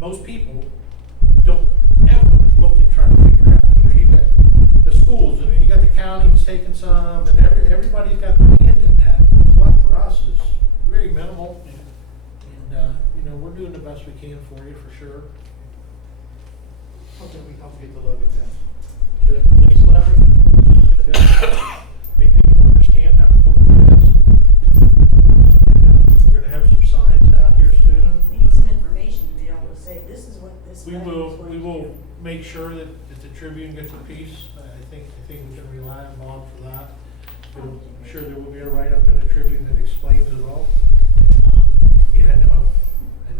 most people don't ever look and try to figure out. You know, you got the schools, and then you got the counties taking some, and everybody's got their hand in that. What for us is very minimal, and you know, we're doing the best we can for you, for sure. How can we help get the levy passed? The police levy, make people understand how important it is. We're gonna have some signs out here soon. We need some information to be able to say, this is what this We levy is will, going we to will do. make sure that the Tribune gets a piece. I think we can rely on Bob for that. I'm sure there will be a write-up in the Tribune that explains it all. Yeah, I know, and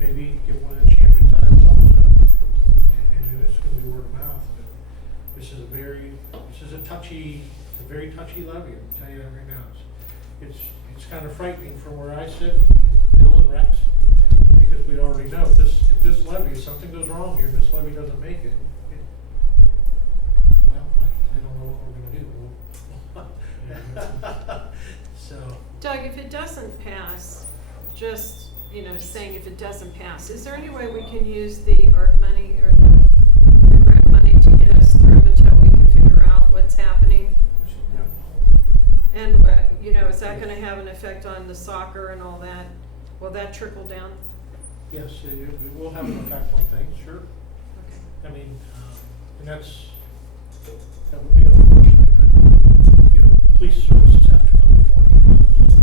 maybe get one of the Champion Times also. And then it's gonna be word of mouth, but this is a very touchy levy, I can tell you that right now. It's kind of frightening from where I sit, in Bill and Rex, because we already know if this levy, if something goes wrong here, and this levy doesn't make it, well, I don't know what we're gonna do. So. Doug, if it doesn't pass, just, you know, saying if it doesn't pass, is there any way we can use the ARP money or the grant money to get us through until we can figure out what's happening? And, you know, is that gonna have an effect on the soccer and all that? Will that trickle down? Yes, it will have an effect on things, sure. Okay. I mean, and that would be unfortunate, but, you know, police services have to come before anything else.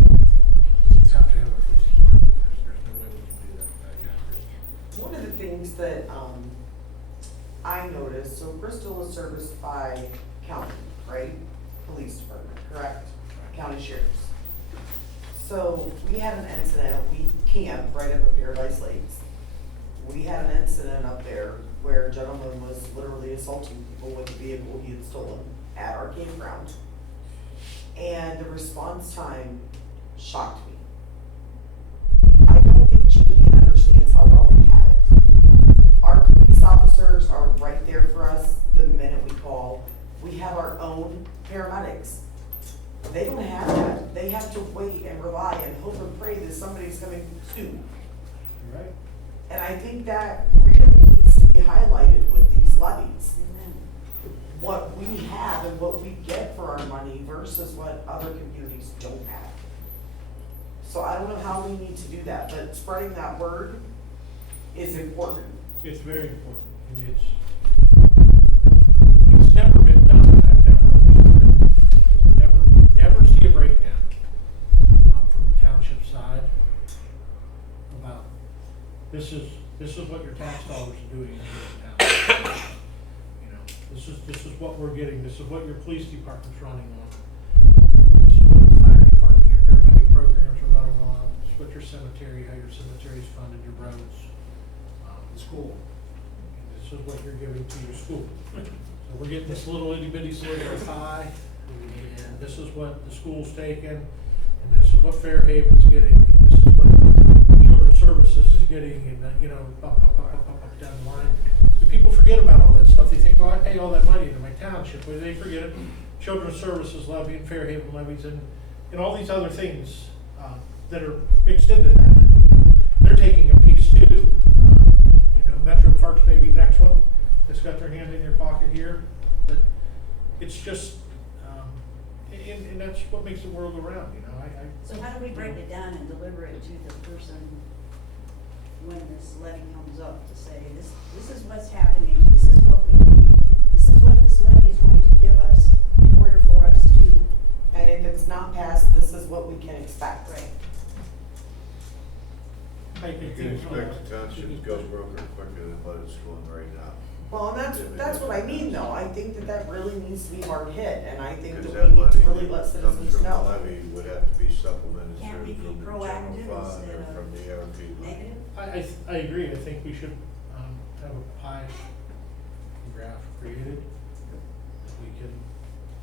You have to have a police department, there's no way we can do that, yeah. One of the things that, I noticed, so Bristol is serviced by county, right? Police department, correct? County sheriffs. So we had an incident, we camped right up at Paradise Lakes. We had an incident up there where a gentleman was literally assaulting people with a vehicle he had stolen at our campground. And the response time shocked me. I don't think GP understands how well we have it. Our police officers are right there for us the minute we call. We have our own paramedics. They don't have that. They have to wait and rely and hope and pray that somebody's coming to. You're right. And I think that really needs to be highlighted with these levies. Amen. What we have and what we get for our money versus what other communities don't have. So I don't know how we need to do that, but spreading that word is important. It's very important, and it's never been done, and I've never understood it. Never see a breakdown, from the township side about, this is what your tax dollars are doing in town. You know, this is what we're getting, this is what your police department's running on. This is what your fire department, your paramedic programs are running on, this is what your cemetery, how your cemetery's funded, your roads. School. This is what you're giving to your school. So we're getting this little itty bitty sliver of pie, and this is what the school's taking, and this is what Fairhaven's getting, and this is what Children's Services is getting, and you know, up down the line. The people forget about all that stuff. They think, well, I pay all that money into my township, but they forget it. Children's Services levy and Fairhaven levies and all these other things that are mixed into that. They're taking a piece too. Metro Parks may be next one that's got their hand in your pocket here, but it's just, and that's what makes the world go round, you know. So how do we break it down and deliver it to the person when this levy comes up to say, this is what's happening, this is what we need, this is what this levy is going to give us in order for us to. And if it's not passed, this is what we can expect. Right. You can expect the township to go broker quicker than what it's going right now. Well, and that's what I mean though. I think that really needs to be hard hit, and I think Because that we that need to money really let that comes citizens from the know. levy would have to be supplemented Can't we through be from the proactive general fund instead or of from the ARP money. Negative? I agree. I think we should have a pie graph created that we can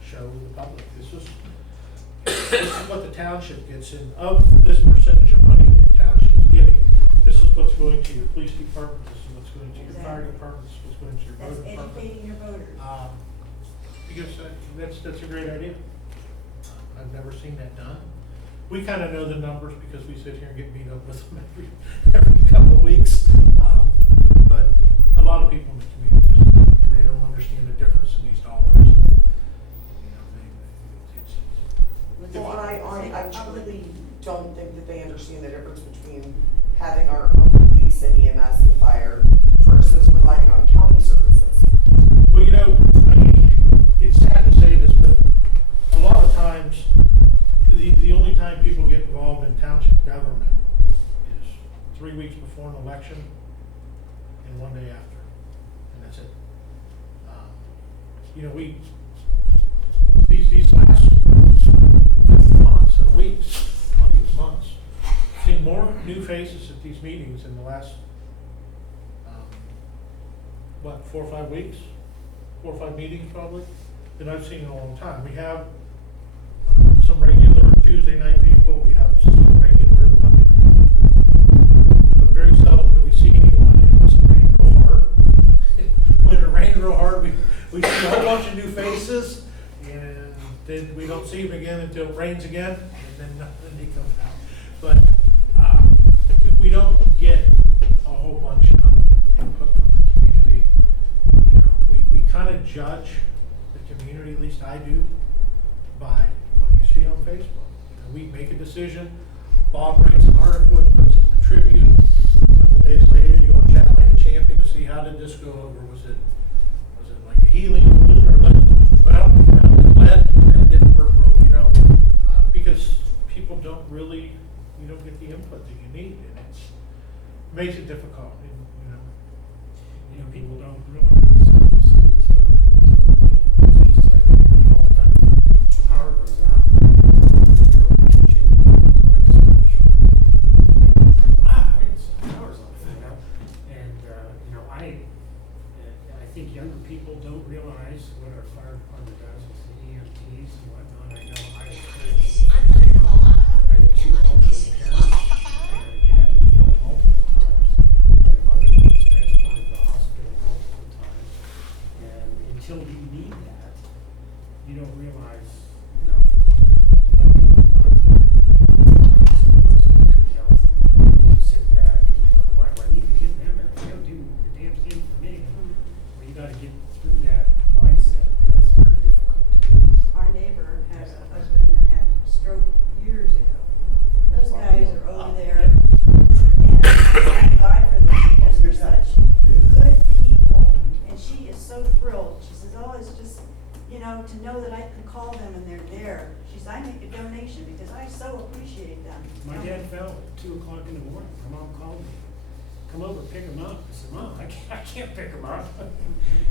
show the public. This is what the township gets in of this percentage of money that your township's getting. This is what's going to your police department. This is what's going to your fire department. This is what's going to your That's road department. educating your voters. Because that's a great idea. I've never seen that done. We kind of know the numbers because we sit here and get beat up with them every couple of weeks. before an election and 1 day after, and that's it. You know, these last months or weeks, not even months, seen more new faces at these meetings in the last, 4 or 5 weeks, 4 or 5 meetings probably, than I've seen in a long time. We have some regular Tuesday night people, we have some regular Monday night people, but very seldom do we see anyone unless it rained real hard. When it rained real hard, we see a whole bunch of new faces, and then we don't see them again until it rains again, and then they come out. But we don't get a whole bunch of input from the community. You know, we kind of judge the community, at least I do, by what you see on Facebook. You know, we make a decision. Bob writes an article, it puts it in the Tribune. A couple days later, you go and chat like a champion to see how did this go over. Was it like a helium balloon or like, well, that was lead, that didn't work well, you know, because people don't really, you don't get the input that you need, and it makes it difficult, you know. You know, people don't realize it's until it's just like, you know, the power goes out, you're in the kitchen, like this much. And, it's hours on it, you know? And, you know, I think younger people don't realize what our fire department does with the EMTs and whatnot. I know I experienced it. I had 2 elderly parents, and a dad that fell multiple times. My mother was transported to the hospital multiple times. And until you need that, you don't realize, you know, what you're not good health. And you sit back and why do I need to give them that? They don't do the damn thing for me. Well, you gotta get through that mindset, and that's very difficult to do. Our neighbor has a husband that had a stroke years ago. Those guys are over there, and I thank God for them, because they're such good people, and she is so thrilled. She says, oh, it's just, you know, to know that I can call them and they're there. She says, I make a donation because I so appreciate them. My dad fell at 2 o'clock in the morning. My mom called me. Come over, pick him up. I said, Mom, I can't pick him up.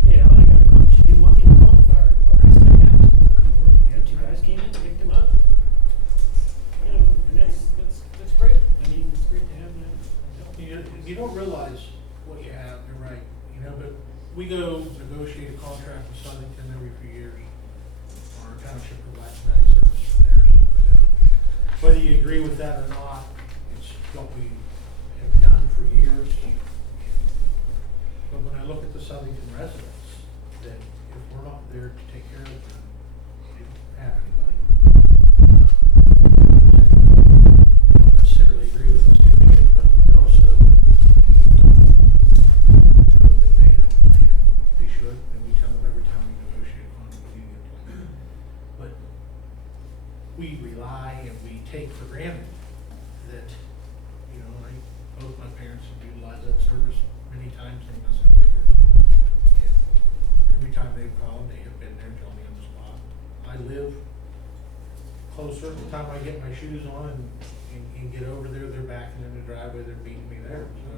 You know, I gotta call. She didn't want me to call the fire department. I said, I have to. Come over. Yeah, 2 guys came in, picked him up. You know, and that's great. I mean, it's great to have that. You don't realize what you have, you're right, you know, but we go negotiate a contract with Southington every few years. Our township provides medic service for theirs. Whether you agree with that or not, it's what we have done for years. But when I look at the Southington residents, that if we're not there to take care of them, we don't have anybody. I don't necessarily agree with us doing it, but I also know that they have a plan. They should, and we tell them every time we negotiate on a union plan. But we rely and we take for granted that, you know, both my parents have utilized that service many times in the last couple of years. And every time they've called, they have been there, tell me on the spot. I live closer. The time I get my shoes on and get over there, they're backing in the driveway, they're meeting me there. So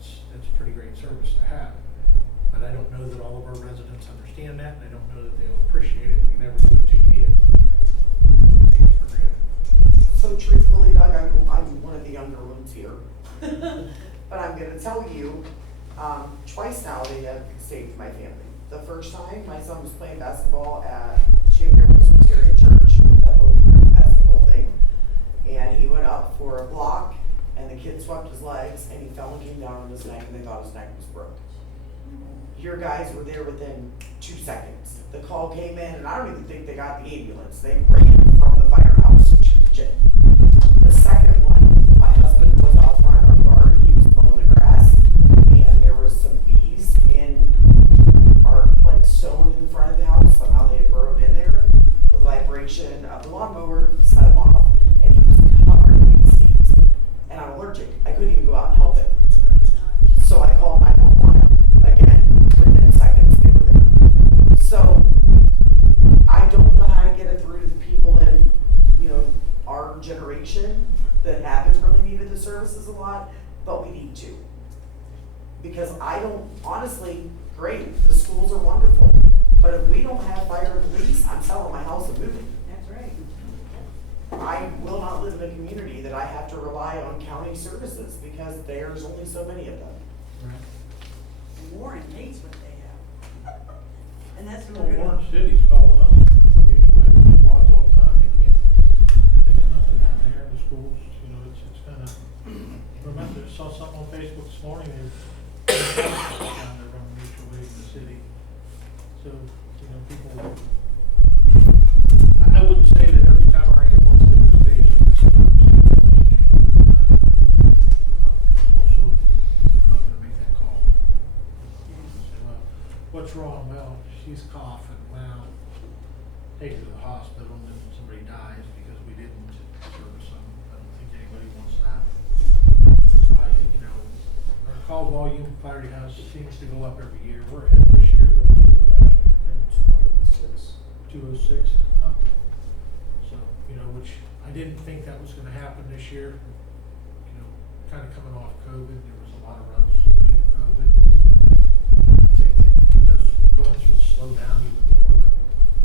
it's a pretty great service to have. But I don't know that all of our residents understand that, and I don't know that they all appreciate it. You never do until you need it. Take it for granted. So truthfully, Doug, I'm one of the younger ones here. But I'm gonna tell you, twice now they have saved my family. The first time, my son was playing basketball at Champion Presbyterian Church with that little basketball thing. And he went up for a block, and the kid swept his legs, and he fell and came down on his neck, and they thought his neck was broke. Your guys were there within 2 seconds. The call came in, and I don't even think they got the ambulance. They ran from the firehouse to the gym. The second one, my husband was out front in our garden. He was mowing the grass, and there was some bees in our, like, sown in the front of the house. Somehow they had burrowed in there. The vibration of the lawnmower set him off, and he was covered in bee stings. And I'm allergic. I couldn't even go out and help him. So I called 911 again. Within seconds, they were there. So I don't know how to get it through to the people in, you know, our generation. Because I don't, honestly, great, the schools are wonderful, but if we don't have fire and police, I'm selling my house and moving. That's right. I will not live in a community that I have to rely on county services, because there's only so many of them. And Warren hates what they have. And that's what Well, we're gonna. Warren City's calling us, mutual aid squads all the time, they can't, they got nothing down there, the schools, it's kinda, remember, I saw something on Facebook this morning, they're down there running mutual aid in the city. So, people, I wouldn't say that every time our ambulance to the station, it's also not gonna make that call. Say, well, what's wrong? Well, she's coughing. Well, take her to the hospital, and then somebody dies because we didn't service them. I don't think anybody wants that. So I think, our call volume, firehouse seems to go up every year. We're ahead this year than we were last year. 206 up. So, which I didn't think that was gonna happen this year. Kinda coming off COVID, there was a lot of runs due to COVID. I think that those runs will slow down even more, but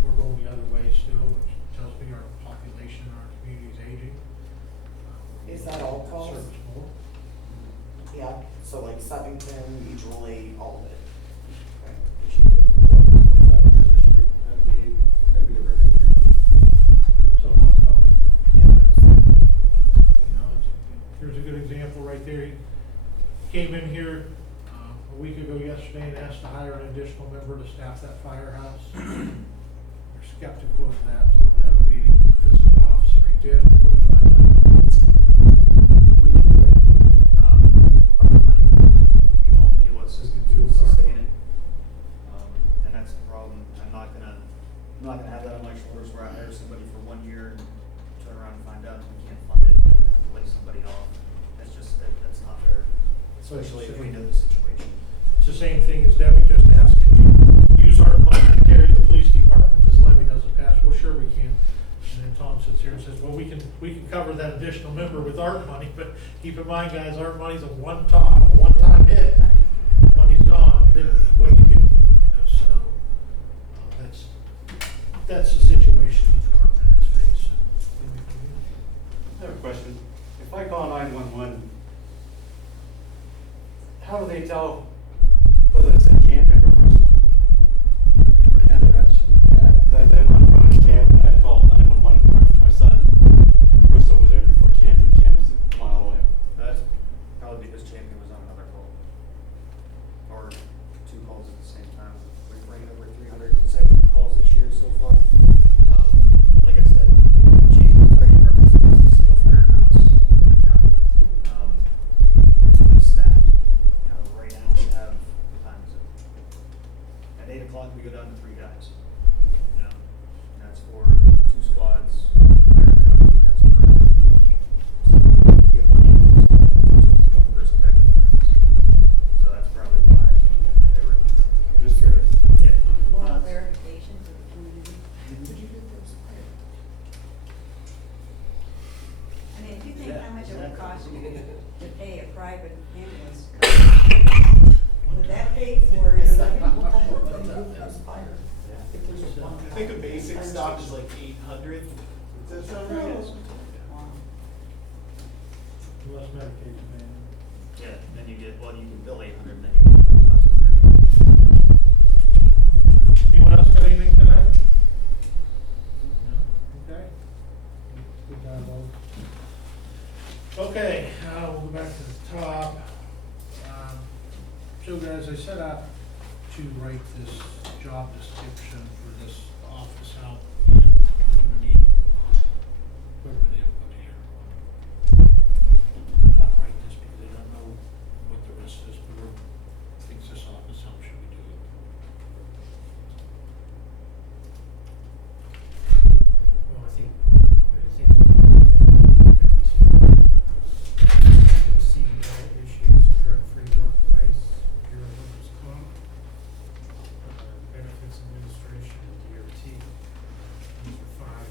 we're going the other way still, which tells me our population in our community is aging. Is that all calls? Service more. Yeah, so like Sevington, mutual aid, all of it. Okay. If she did 2,500 this year, that'd be a record year. So a lot of calls. Here's a good example right there. He came in here a week ago yesterday and asked to hire an additional member to staff that firehouse. We're skeptical of that, so we'll have a meeting with the fiscal officer. He did, what did you find out? We can do it. Our money, we won't be able to We can do it with our sustain money. it. And that's the problem. I'm not gonna have that on my shoulders where I hire somebody for 1 year and turn around and find out we can't fund it and then have to lay somebody off. That's not fair, especially if we know the situation. It's the same thing as Debbie just asked, can you use our money to carry the police department if this levy doesn't pass? Well, sure we can. And then Tom sits here and says, well, we can cover that additional member with ARP money, but keep in mind, guys, ARP money's a one-time hit. Money's gone, then what do you do? So, that's the situation the department has faced in the community. I have a question. If I call 911, how do they tell whether it's in Champion or Bristol? I'm from Champion, I called 911 in March for my son. And Bristol was there before Champion. Champion's a mile away. That's probably because Champion was on another call. Or 2 calls at the same time. We've ran over 300 consecutive calls this year so far. Like I said, Champion Fire Department is the single firehouse in the county. And police staff. Right now we have, what time is it? At 8 o'clock we go down to 3 guys. And that's for 2 squads, fire truck, that's for. So we have 1 ambulance squad, there's 1 person back in the firehouse. So that's probably why they were. I'm just curious. Yeah. More clarification for the community. I mean, if you think how much it would cost you to pay a private ambulance company, would that pay for your living? I think a basic stock is like 800. Does that sound right? Wow. Less medication, man. Yeah, then you get, well, you can bill 800, then you can bill about 200. Anyone else got anything tonight? No? Okay. Good dialogue. Okay, we'll go back to the top. So guys, I set out to write this job description for this office out, and I'm gonna need equipment input here. Not write this because I don't know what the rest is, but thinks this office, how should we do it? Well, I think the CDL issues, drug-free workplace, Bureau of Workers' Comp, benefits administration, and DOT. These are 5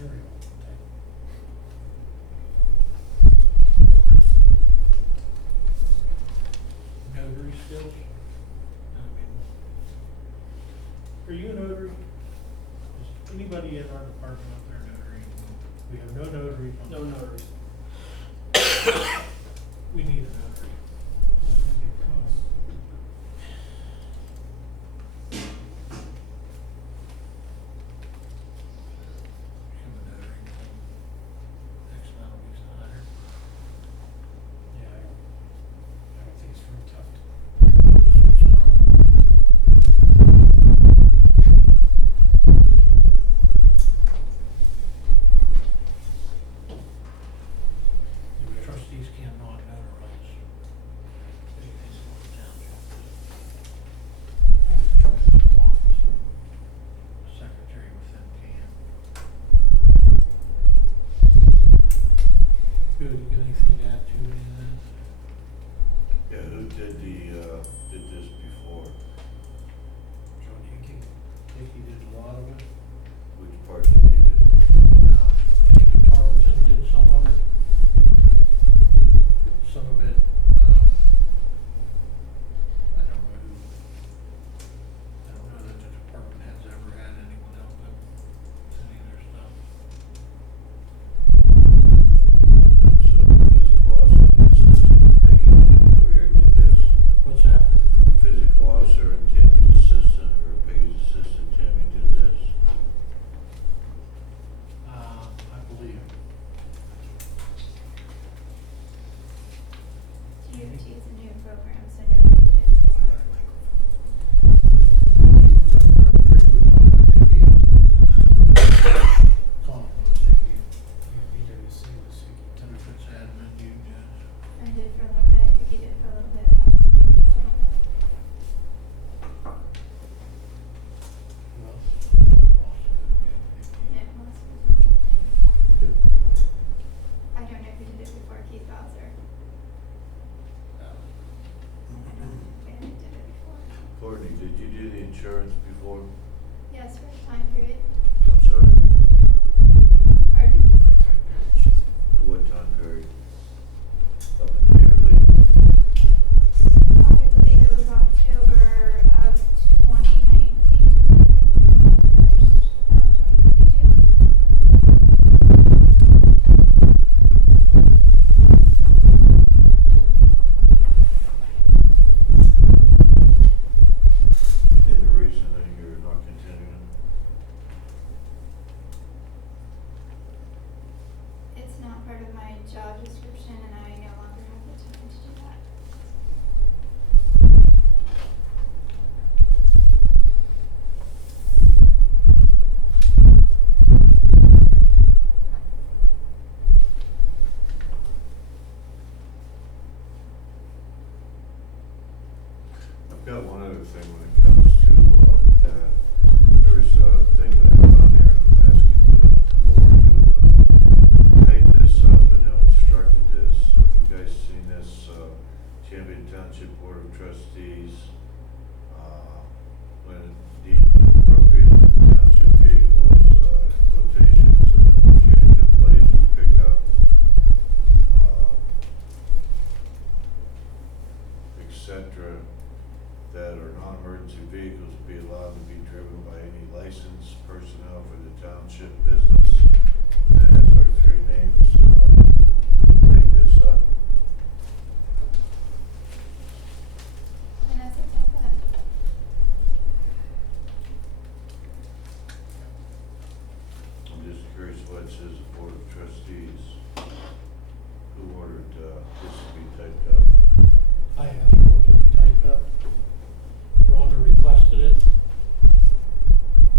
material type. Notary skills? I mean, are you a notary? Is anybody in our department up there notary? We have no notaries on. No notaries. We need a notary. Become a notary, next amount of weeks to hire. Yeah, I don't think it's very tough to. The trustees cannot notarize anything in the township. Secretary within can. Good, you got anything to add to any of that? Yeah, who did this before? John Hickey. I think he did a lot of it. Which part did he do? I think Tarleton did some of it. Some of it, I don't know who, I don't know that the department has ever had anyone help them with any of their stuff. So physical officer, the assistant, Peggy, and where did this? What's that? Physical officer and Tammy's assistant, or Peggy's assistant, Tammy did this? I believe. DOT is a new program, so nobody did it before. He did the same as Hickey. Benefits admin, you did. I did for a little bit, Vicky did for a little bit, I was doing it for a little bit. Who else? Also did, Yeah, most of the time. Who did it before? I don't know who did it before Keith Bowser. Bannon did it before. Courtney, did you do the insurance before? Yes, for a time period. I'm sorry, Pardon? For a time period, she said. for what time period? Up until your leave? I believe it was October of 2019 to May 1st of 2022. And the reason that you're not continuing? It's not part of my job description and I no longer have the time to do that. I've got one other thing when it comes to, that. There's a thing that I found here, and I'm asking the board to type this up and who instructed this. Have you guys seen this, Champion Township Board of Trustees, when deemed appropriate to the township vehicles, quotations, Fusion, Blazer, pickup, et cetera, that are non-emergency vehicles be allowed to be driven by any licensed personnel for the township business. That has our three names, to take this up. Vanessa, take that. I'm just curious what it says, the Board of Trustees, who ordered, this to be typed up. I asked for it to be typed up. Rhonda requested it.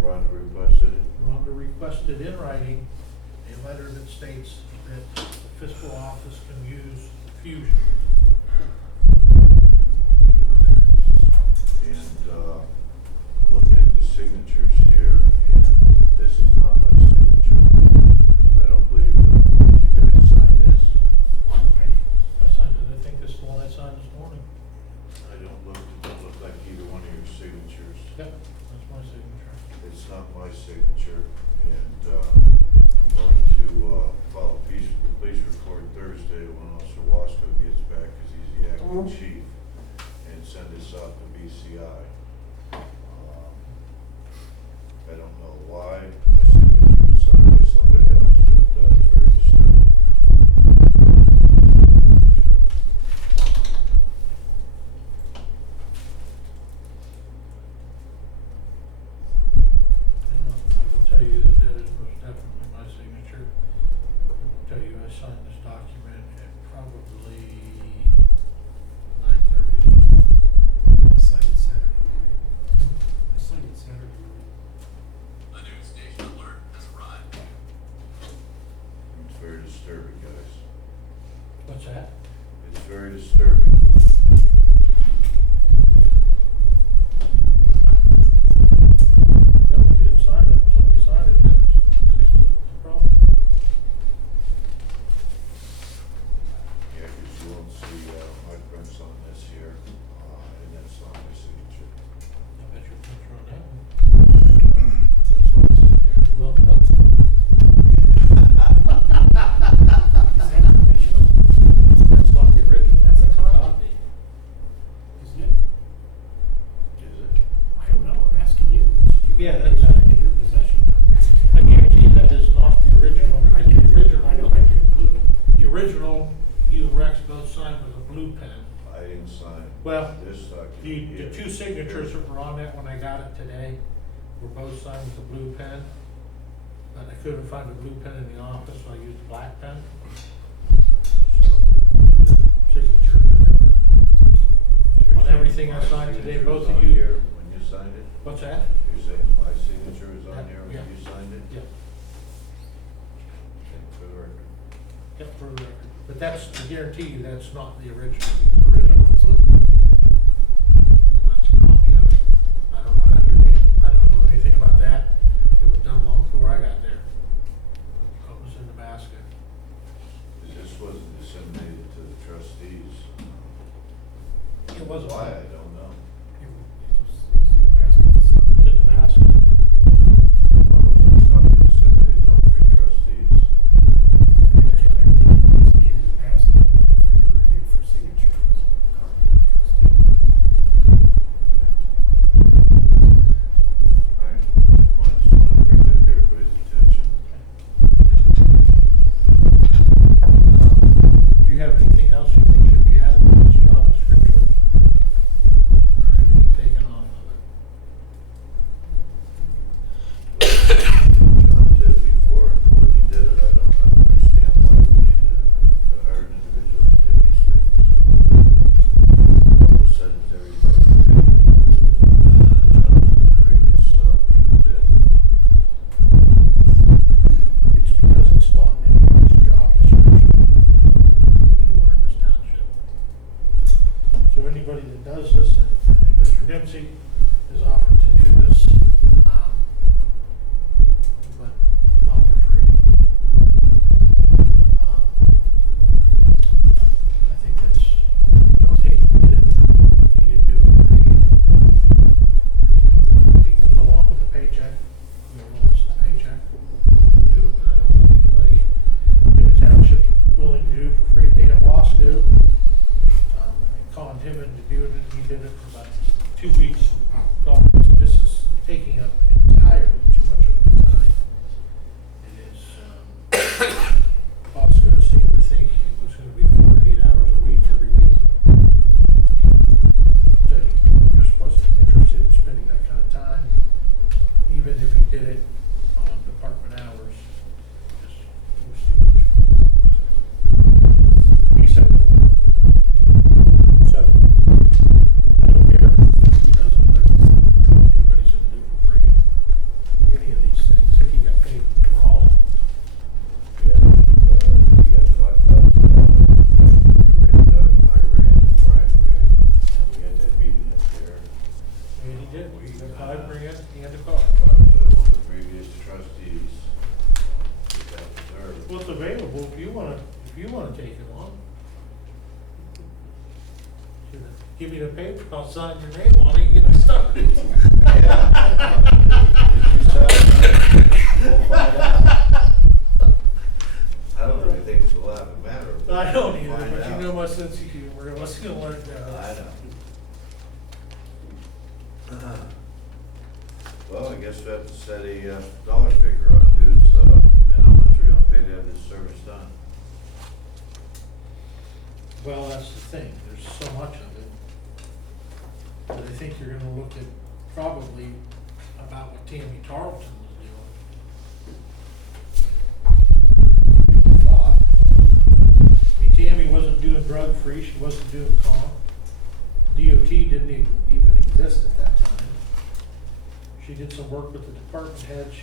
Rhonda requested it. Rhonda requested in writing a letter that states that the fiscal office can use Fusion. And, I'm looking at the signatures here, and this is not my signature. I don't believe, did you guys sign this? I signed it, I think this is the one I signed this morning. It don't look like either one of your signatures. Yep, that's my signature. It's not my signature. And, I'm going to, file a police report Thursday when Officer Wasco gets back, cause he's the acting chief, and send this off to BCI. I don't know why my signature was signed by somebody else, but, it's very disturbing. And I will tell you that that is most definitely my signature. I will tell you, I signed this document at probably 9:30 this morning. I signed it Saturday morning. I signed it Saturday morning. A news station alert has arrived. It's very disturbing, guys. What's that? It's very disturbing. No, you didn't sign it, somebody signed it, that's the problem. Yeah, cause you won't see, my prints on this here, and that's not my signature. I bet your printer on that one. That's what's in there. Well, that's, Is that the original? that's not the original. That's a copy. Isn't it? Is it? I don't know, I'm asking you. Yeah, It's that's- in your possession. I guarantee that is not the original. I do, The original. I know I do, blue. The original, you and Rex both signed with a blue pen. I didn't sign Well, this document. The here. two signatures that were on that when I got it today were both signed with a blue pen. But I couldn't find a blue pen in the office, so I used a black pen. So, the signatures are different. So you're on saying everything I my signed today, signature both is of on you- here when you signed it? What's that? You're saying my signature is on here when Yeah. you signed it? Yeah, Okay, for the record. yep, for the record. But that's, I guarantee you, that's not the original. The original is blue. So that's a copy of it. I don't know how you made, I don't know anything about that. It was done long before I got there. What was in the basket? This wasn't disseminated to the trustees. It was Why, I don't know. It was in the basket to sign. It's in the basket. Why wasn't the copy disseminated to all three trustees? Actually, I think it was being in the basket and for your review for signature was a copy of the trustee. Alright, well, I just wanted to bring that to everybody's attention. Do you have anything else you think should be added to this job description? Or anything taken off of it? John did before, and Courtney did it, I don't understand why we needed to hire an individual who did these things. What was said to everybody, jobs that the previous, people did. It's because it's not in anybody's job description anywhere in this township. So anybody that does this, and I think Mr. Dempsey has offered to do this, but not for free. I think that's, John Hickey did it, he didn't do it for free. If he goes along with the paycheck, whoever wants the paycheck, willing to do it, but I don't think anybody in the township's willing to do it for free. Dana Wasco, I conned him into doing it, he did it for about 2 weeks, and thought, this is taking up entirely too much of my time. It is, Wasco seemed to think it was gonna be 48 hours a week, every week. So he just wasn't interested in spending that kind of time, even if he did it on department hours, just, it was too much. He said, so, I don't care who does it, whatever anybody's gonna do for free, any of these things, if he got paid for all of them. Yeah, you got $5,000, you ran, Doug, I ran, and Brian ran, and we had that meeting up there. And he did, he got 5 grand and a car. Talked to one of the previous trustees, that deserved. Well, it's available if you wanna take it on. Give me the paper, I'll sign your name on it and get it started. Yeah. Did you sign? Well, I guess we have to set a, dollar figure on who's, and how much we're gonna pay to have this service done. Well, that's the thing, there's so much of it. But I think you're gonna look at probably about what Tammy Tarleton was doing. People thought. I mean, Tammy wasn't doing drug-free, she wasn't doing comp. DOT didn't even exist at that time. She did some work with the department heads,